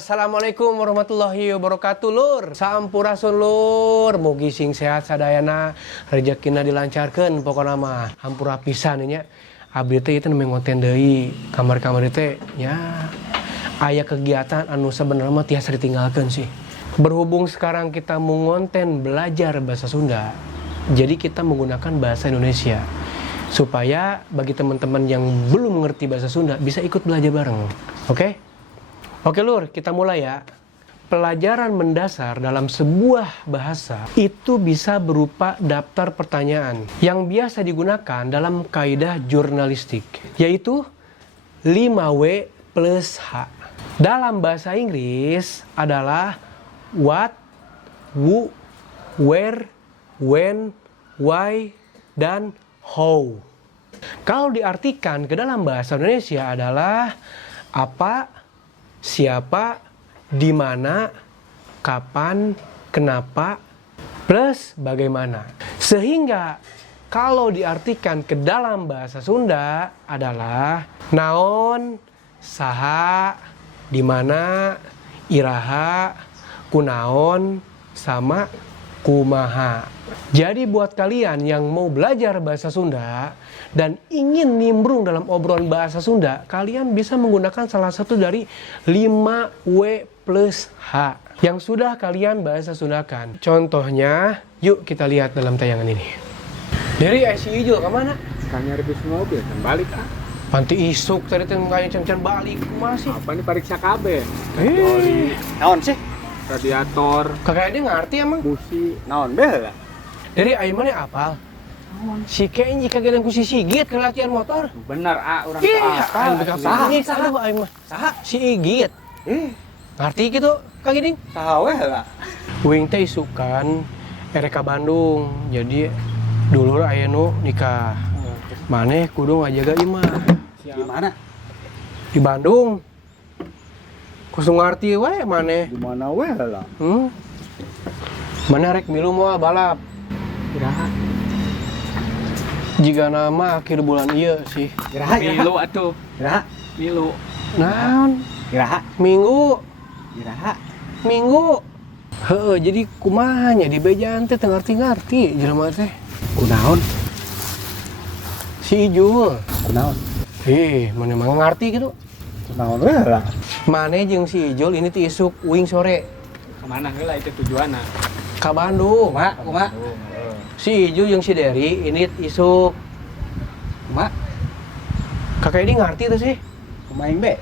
Assalamualaikum warahmatullahi wabarakatuh, Lur. Sampurasun, Lur. Mugi sing sehat sadayana, rezekina dilancarkeun pokona mah. Hampura pisan nya. Abdi teh itu nemeng ngonten deui. Kamar-kamar teh ya aya kegiatan anu sebenarnya mah tiasa ditinggalkeun sih. Berhubung sekarang kita mau ngonten belajar bahasa Sunda, jadi kita menggunakan bahasa Indonesia. Supaya bagi teman-teman yang belum mengerti bahasa Sunda bisa ikut belajar bareng. Oke? Oke Lur, kita mulai ya. Pelajaran mendasar dalam sebuah bahasa itu bisa berupa daftar pertanyaan yang biasa digunakan dalam kaidah jurnalistik, yaitu 5W plus H. Dalam bahasa Inggris adalah what, who, where, when, why, dan how. Kalau diartikan ke dalam bahasa Indonesia adalah apa, siapa, di mana, kapan, kenapa, plus bagaimana. Sehingga kalau diartikan ke dalam bahasa Sunda adalah naon, saha, di mana, iraha, kunaon, sama kumaha. Jadi buat kalian yang mau belajar bahasa Sunda dan ingin nimbrung dalam obrolan bahasa Sunda, kalian bisa menggunakan salah satu dari 5W plus H yang sudah kalian bahasa Sundakan. Contohnya, yuk kita lihat dalam tayangan ini. Dari IC Ijul kemana? Kanya rebus mobil, kan balik ah. Panti isuk tadi teh kayaknya can balik masih. Apa nih pariksa kabeh? Naon sih? Radiator, Kakak dia ngerti emang. busi, Naon bela? Dari ayo mana apal? Si kayaknya kagak ku si Sigit ke latihan motor. bener ah orang Iya, apa? ini saha aing mah. Saha? Si Igit. Ngerti gitu, Kang Giding? Saha we lah. Uing teh isukan ereka Bandung. Jadi dulu aya nu nikah. Maneh kudu ngajaga imah Di mana? di Bandung. Kusung ngarti we maneh. Di mana we lah? Maneh rek milu moal balap. Kiraha, Jika nama akhir bulan ieu sih. Geraha, milu atuh, Geraha, milu. Naon? Geraha, Minggu. Geraha. Minggu. Heeh, jadi kumahanya di bejaan teh teu ngarti-ngarti jelema teh. Kunaon? Si Ijul. Kunaon? Mana mah ngarti gitu. Kunaon we lah? Mane jeung si Ijul ini teh isuk uing sore Kemana heula itu tujuanna? ka Bandung. Kumaha? Si Ijul jeung si Dery ini isuk. Kumaha? Kakak ini ngarti tuh sih. Kumaha be?